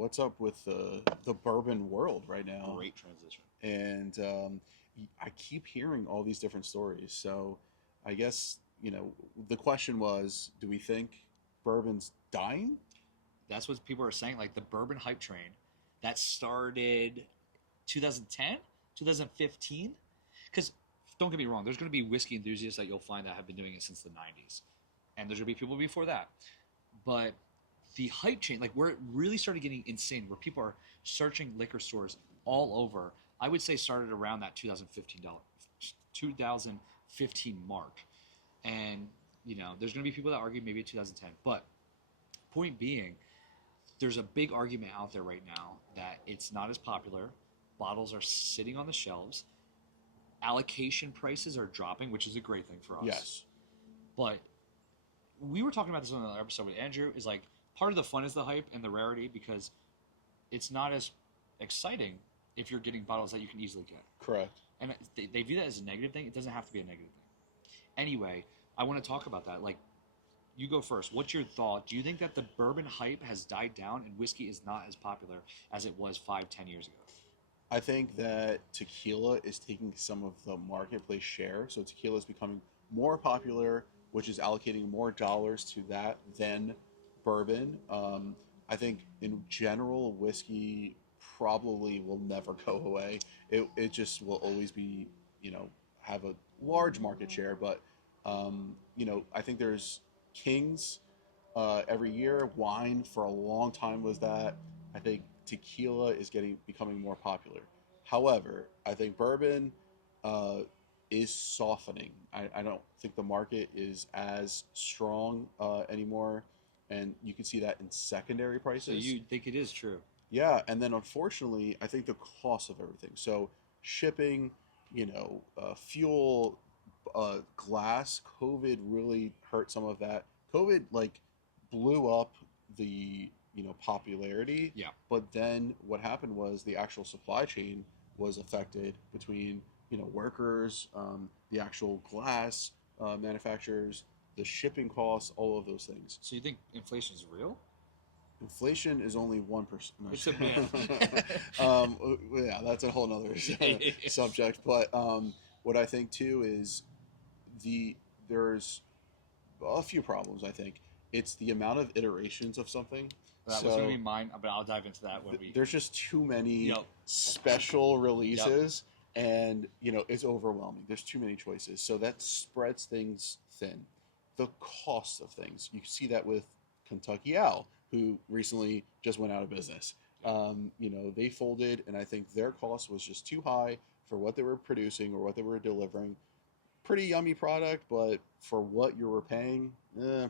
what's up with the bourbon world right now? Great transition. And I keep hearing all these different stories. So I guess the question was, do we think bourbon's dying? That's what people are saying. Like the bourbon hype train that started 2010, 2015. Because don't get me wrong, there's going to be whiskey enthusiasts that you'll find that have been doing it since the 90s. And there's going to be people before that. But the hype chain, like where it really started getting insane, where people are searching liquor stores all over, I would say started around that 2015 mark. And, there's going to be people that argue maybe 2010. But point being, there's a big argument out there right now that it's not as popular. Bottles are sitting on the shelves. Allocation prices are dropping, which is a great thing for us. Yes. But we were talking about this on another episode with Andrew. Is like part of the fun is the hype and the rarity because it's not as exciting if you're getting bottles that you can easily get. Correct. And they view that as a negative thing. It doesn't have to be a negative thing. Anyway, I want to talk about that. Like, you go first. What's your thought? Do you think that the bourbon hype has died down and whiskey is not as popular as it was 5, 10 years ago? I think that tequila is taking some of the marketplace share. So tequila is becoming more popular, which is allocating more dollars to that than bourbon. I think in general, whiskey probably will never go away. It just will always be, have a large market share. But, I think there's kings every year. Wine for a long time was that. I think tequila is becoming more popular. However, I think bourbon uh, is softening. I don't think the market is as strong anymore, and you can see that in secondary So prices. you think it is true? Yeah, and then unfortunately, I think the cost of everything. So shipping, fuel, glass. COVID really hurt some of that. COVID like blew up the popularity, Yeah. but then what happened was the actual supply chain was affected between workers, the actual glass manufacturers, the shipping costs, all of those things. So you think inflation is real? Inflation is only 1%. It's a myth. Yeah, that's a whole nother subject. But what I think too is there's a few problems. I think it's the amount of iterations of something. That was going to So be mine, but I'll dive into that when we. there's just too many Yep. special releases, and it's overwhelming. There's too many choices, so that spreads things thin. The cost of things, you see that with Kentucky Owl, who recently just went out of business. They folded, and I think their cost was just too high for what they were producing or what they were delivering. Pretty yummy product, but for what you were paying,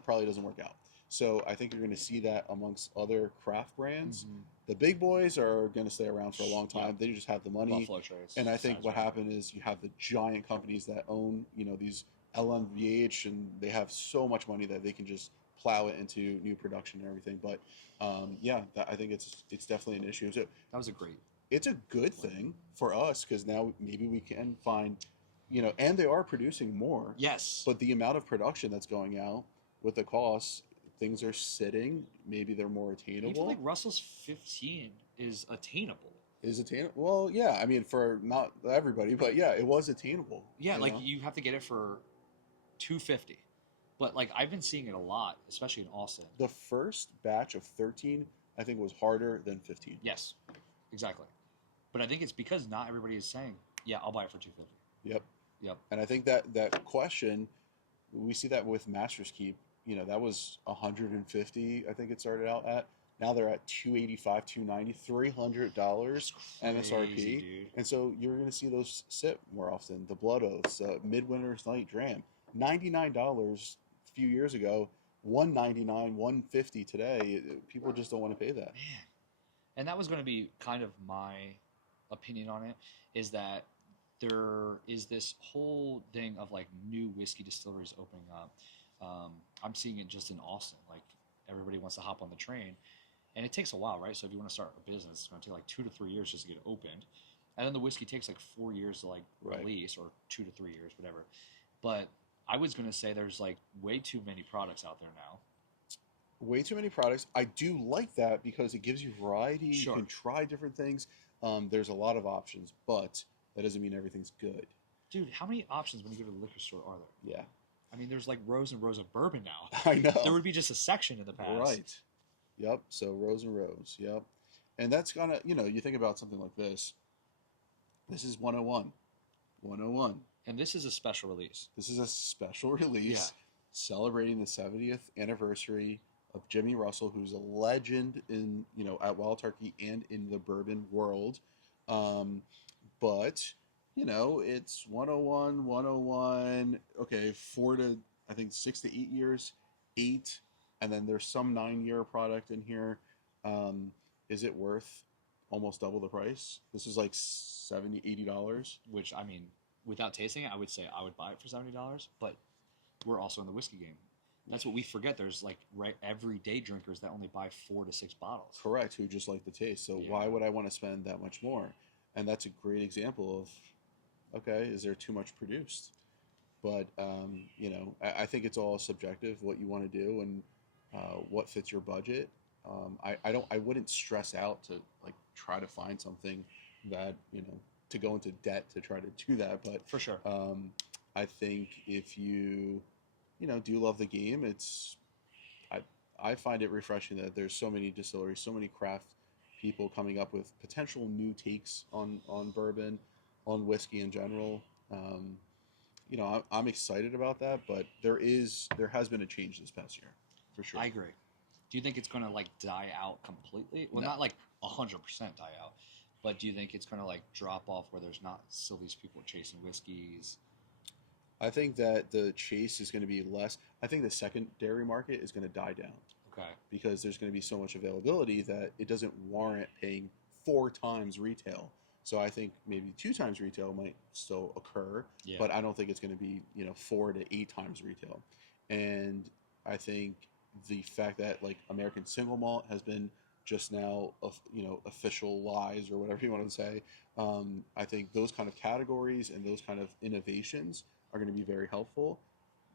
probably doesn't work out. So I think you're going to see that amongst other craft brands. Mhm. The big boys are going to stay around for a long time. Yeah. They just have the money. Buffalo Trace. And I think Sounds what right. happened is you have the giant companies that own, these LMVH, and they have so much money that they can just plow it into new production and everything. But yeah, I think it's definitely an issue. So That was a great. it's a good thing for us because now maybe we can find, and they are producing more, Yes. but the amount of production that's going out with the costs, things are sitting. Maybe they're more Even attainable. like Russell's 15 is attainable. Is attainable? Well, yeah. I mean, for not everybody, but yeah, it was attainable. Yeah, you like know? you have to get it for 250. But like I've been seeing it a lot, especially in Austin. The first batch of 13, I think, was harder than 15. Yes, exactly. But I think it's because not everybody is saying, "Yeah, I'll buy it for 250." Yep. Yep. And I think that question, we see that with Master's Keep. That was 150. I think it started out at. Now they're at 285, 290, $300 MSRP. Crazy, dude. And so you're going to see those sit more often. The Blood Oaths, Midwinter's Night Dram, $99 a few years ago, 199, 150 today. People just don't want to pay that. Man. And that was going to be kind of my opinion on it is that there is this whole thing of like new whiskey distilleries opening up. I'm seeing it just in Austin. Like everybody wants to hop on the train, and it takes a while, right? So if you want to start a business, it's going to take like 2 to 3 years just to get it opened, and then the whiskey takes like 4 years to like Right. release, or 2 to 3 years, whatever. But I was going to say there's like way too many products out there now, way too many products. I do like that because it gives you variety. You Sure. can try different things. There's a lot of options, but that doesn't mean everything's good. Dude, how many options when you go to the liquor store are there? Yeah, I mean, there's like rows and rows of bourbon now. I There know. would be just a section in the past. Right. Yep. So rows and rows. Yep. And that's gonna, you think about something like this. This is 101. 101. And this is a special release. This is a special Yeah. release celebrating the 70th anniversary of Jimmy Russell, who's a legend in, at Wild Turkey and in the bourbon world. Um, but, it's 101, 101. Okay, I think 6 to 8 years, eight, and then there's some 9 year product in here. Is it worth almost double the price? This is like $70, $80. Which, I mean, without tasting it, I would say I would buy it for $70. But we're also in the whiskey game. That's what we forget. There's like everyday drinkers that only buy 4 to 6 bottles. Correct, who just like the taste. So Yeah. why would I want to spend that much more? And that's a great example of, okay, is there too much produced? But I think it's all subjective what you want to do and what fits your budget. I wouldn't stress out to like try to find something that to go into debt to try to do that. But For sure. I think if you do love the game, I find it refreshing that there's so many distilleries, so many craft people coming up with potential new takes on bourbon, on whiskey in general. I'm excited about that, but there has been a change this past year, for sure. I agree. Do you think it's going to like die out completely? Well, No. not like 100% die out, but do you think it's going to like drop off where there's not still these people chasing whiskeys? I think that the chase is going to be less. I think the secondary market is going to die down Okay. because there's going to be so much availability that it doesn't warrant paying 4 times retail. So I think maybe 2 times retail might still occur, Yeah. but I don't think it's going to be 4 to 8 times retail. And I think the fact that like American single malt has been just now of official lies or whatever you want to say, I think those kind of categories and those kind of innovations are going to be very helpful.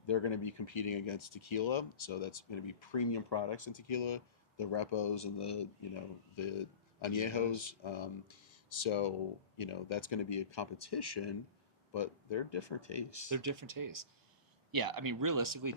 They're going to be competing against tequila, so that's going to be premium products in tequila, the repos and the añejos. So that's going to be a competition, but they're different tastes. They're different tastes. Yeah, I mean, realistically,